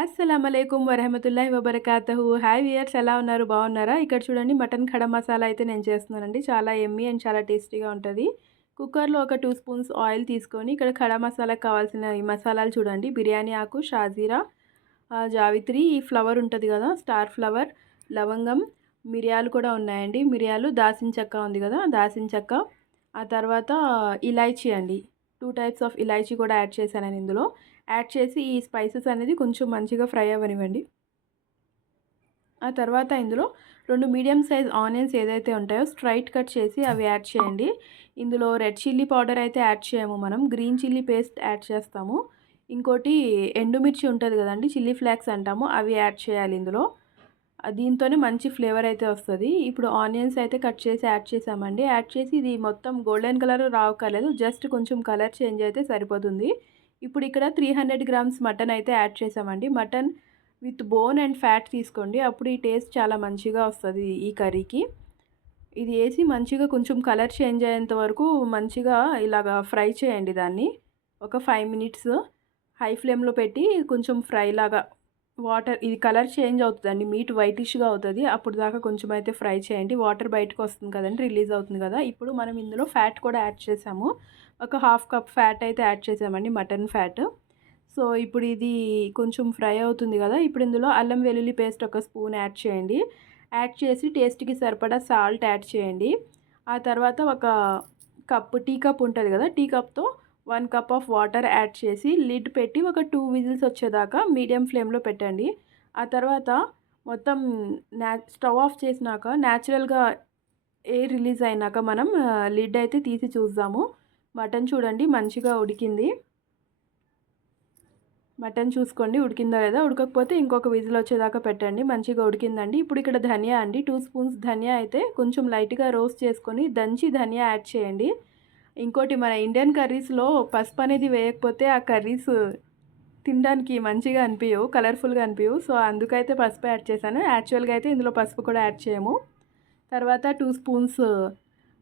అస్సలాముఅలైకుం వరహమతుల్లాహి వబరకాతుహు. Hi viewers, ఎలా ఉన్నారు? బాగున్నారా? ఇక్కడ చూడండి, మటన్ ఖడా మసాలా అయితే నేను చేస్తున్నానండి. చాలా యమ్మీ అండ్ చాలా టేస్టీగా ఉంటుంది. కుక్కర్లో ఒక 2 స్పూన్స్ ఆయిల్ తీసుకొని ఇక్కడ ఖడా మసాలాకి కావాల్సిన ఈ మసాలాలు చూడండి. బిర్యానీ ఆకు, షాజీరా, జావిత్రి, ఈ ఫ్లవర్ ఉంటుంది కదా, స్టార్ ఫ్లవర్, లవంగం, మిరియాలు కూడా ఉన్నాయండి. మిరియాలు, దాల్చిన చెక్క ఉంది కదా, దాల్చిన చెక్క, ఆ తర్వాత ఇలాచీ అండి. 2 టైప్స్ ఆఫ్ ఇలాచీ కూడా యాడ్ చేశాను నేను ఇందులో. యాడ్ చేసి ఈ స్పైసెస్ అనేది కొంచెం మంచిగా ఫ్రై అవ్వనివ్వండి. ఆ తర్వాత ఇందులో 2 మీడియం సైజ్ ఆనియన్స్ ఏదైతే ఉంటాయో స్ట్రైట్ కట్ చేసి అవి యాడ్ చేయండి. ఇందులో రెడ్ చిల్లీ పౌడర్ అయితే యాడ్ చేయము, మనం గ్రీన్ చిల్లీ పేస్ట్ యాడ్ చేస్తాము. ఇంకోటి ఎండుమిర్చి ఉంటుంది కదండి, చిల్లీ ఫ్లేక్స్ అంటాము, అవి యాడ్ చేయాలి ఇందులో. దీంతోనే మంచి ఫ్లేవర్ అయితే వస్తుంది. ఇప్పుడు ఆనియన్స్ అయితే కట్ చేసి యాడ్ చేసామండి. యాడ్ చేసి ఇది మొత్తం గోల్డెన్ కలర్ రావక్కర్లేదు, జస్ట్ కొంచెం కలర్ చేంజ్ అయితే సరిపోతుంది. ఇప్పుడు ఇక్కడ 300 గ్రామ్స్ మటన్ అయితే యాడ్ చేసామండి. Mutton with bone and fat తీసుకోండి, అప్పుడు ఈ టేస్ట్ చాలా మంచిగా వస్తుంది ఈ కర్రీకి. ఇది వేసి మంచిగా కొంచెం కలర్ చేంజ్ అయ్యేంత వరకు మంచిగా ఇలాగా ఫ్రై చేయండి దాన్ని. ఒక 5 మినిట్స్ హై ఫ్లేమ్లో పెట్టి కొంచెం ఫ్రై లాగా, వాటర్ ఇది కలర్ చేంజ్ అవుతుందండి, మీట్ వైటిష్గా అవుతుంది, అప్పుడు దాకా కొంచెం అయితే ఫ్రై చేయండి. వాటర్ బయటకు వస్తుంది కదండి, రిలీజ్ అవుతుంది కదా. ఇప్పుడు మనం ఇందులో ఫ్యాట్ కూడా యాడ్ చేసాము. ఒక 1/2 కప్ ఫ్యాట్ అయితే యాడ్ చేసామండి, మటన్ ఫ్యాట్. సో ఇప్పుడు ఇది కొంచెం ఫ్రై అవుతుంది కదా, ఇప్పుడు ఇందులో అల్లం వెల్లుల్లి పేస్ట్ ఒక స్పూన్ యాడ్ చేయండి. యాడ్ చేసి టేస్ట్కి సరిపడా సాల్ట్ యాడ్ చేయండి. ఆ తర్వాత ఒక టీ కప్ ఉంటుంది కదా, టీ కప్తో 1 కప్ ఆఫ్ వాటర్ యాడ్ చేసి లిడ్ పెట్టి ఒక 2 విజిల్స్ వచ్చేదాకా మీడియం ఫ్లేమ్లో పెట్టండి. ఆ తర్వాత మొత్తం స్టవ్ ఆఫ్ చేసినాక న్యాచురల్గా ఎయిర్ రిలీజ్ అయినాక మనం లిడ్ అయితే తీసి చూద్దాము. మటన్ చూడండి మంచిగా ఉడికింది. మటన్ చూసుకోండి ఉడికిందా లేదా, ఉడకకపోతే ఇంకొక విజిల్ వచ్చేదాకా పెట్టండి. మంచిగా ఉడికిందండి. ఇప్పుడు ఇక్కడ ధనియా అండి, 2 స్పూన్స్ ధనియా అయితే కొంచెం లైట్గా రోస్ట్ చేసుకొని దంచి ధనియా యాడ్ చేయండి. ఇంకోటి, మన ఇండియన్ కర్రీస్లో పసుపు అనేది వేయకపోతే ఆ కర్రీస్ తినడానికి మంచిగా అనిపించవు, కలర్ఫుల్గా అనిపించవు. సో అందుకైతే పసుపు యాడ్ చేశాను. యాక్చువల్గా అయితే ఇందులో పసుపు కూడా యాడ్ చేయము. తర్వాత 2 spoons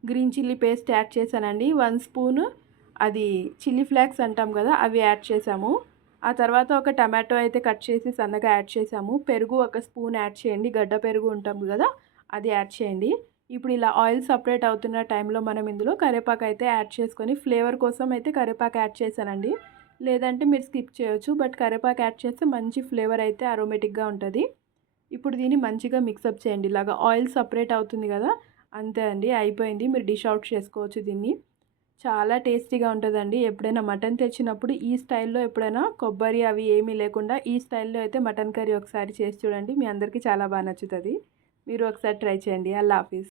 green chilli paste add చేశానండి. 1 స్పూన్ అది చిల్లీ ఫ్లేక్స్ అంటాం కదా, అవి యాడ్ చేసాము. ఆ తర్వాత ఒక టమాటో అయితే కట్ చేసి సన్నగా యాడ్ చేసాము. పెరుగు ఒక స్పూన్ యాడ్ చేయండి, గడ్డ పెరుగు ఉంటాం కదా, అది యాడ్ చేయండి. ఇప్పుడు ఇలా ఆయిల్ సపరేట్ అవుతున్న టైంలో మనం ఇందులో కరివేపాకు అయితే యాడ్ చేసుకొని, ఫ్లేవర్ కోసం అయితే కరివేపాకు యాడ్ చేశానండి, లేదంటే మీరు స్కిప్ చేయొచ్చు. బట్ కరివేపాకు యాడ్ చేస్తే మంచి ఫ్లేవర్ అయితే అరోమేటిక్గా ఉంటుంది. ఇప్పుడు దీన్ని మంచిగా మిక్సప్ చేయండి. ఇలాగా ఆయిల్ సపరేట్ అవుతుంది కదా, అంతే అండి, అయిపోయింది. మీరు డిష్ అవుట్ చేసుకోవచ్చు దీన్ని. చాలా టేస్టీగా ఉంటుందండి. ఎప్పుడైనా మటన్ తెచ్చినప్పుడు ఈ స్టైల్లో, ఎప్పుడైనా కొబ్బరి అవి ఏమీ లేకుండా ఈ స్టైల్లో అయితే మటన్ కర్రీ ఒకసారి చేసి చూడండి, మీ అందరికీ చాలా బాగా నచ్చుతుంది. మీరు ఒకసారి ట్రై చేయండి. అల్లా హాఫీజ్.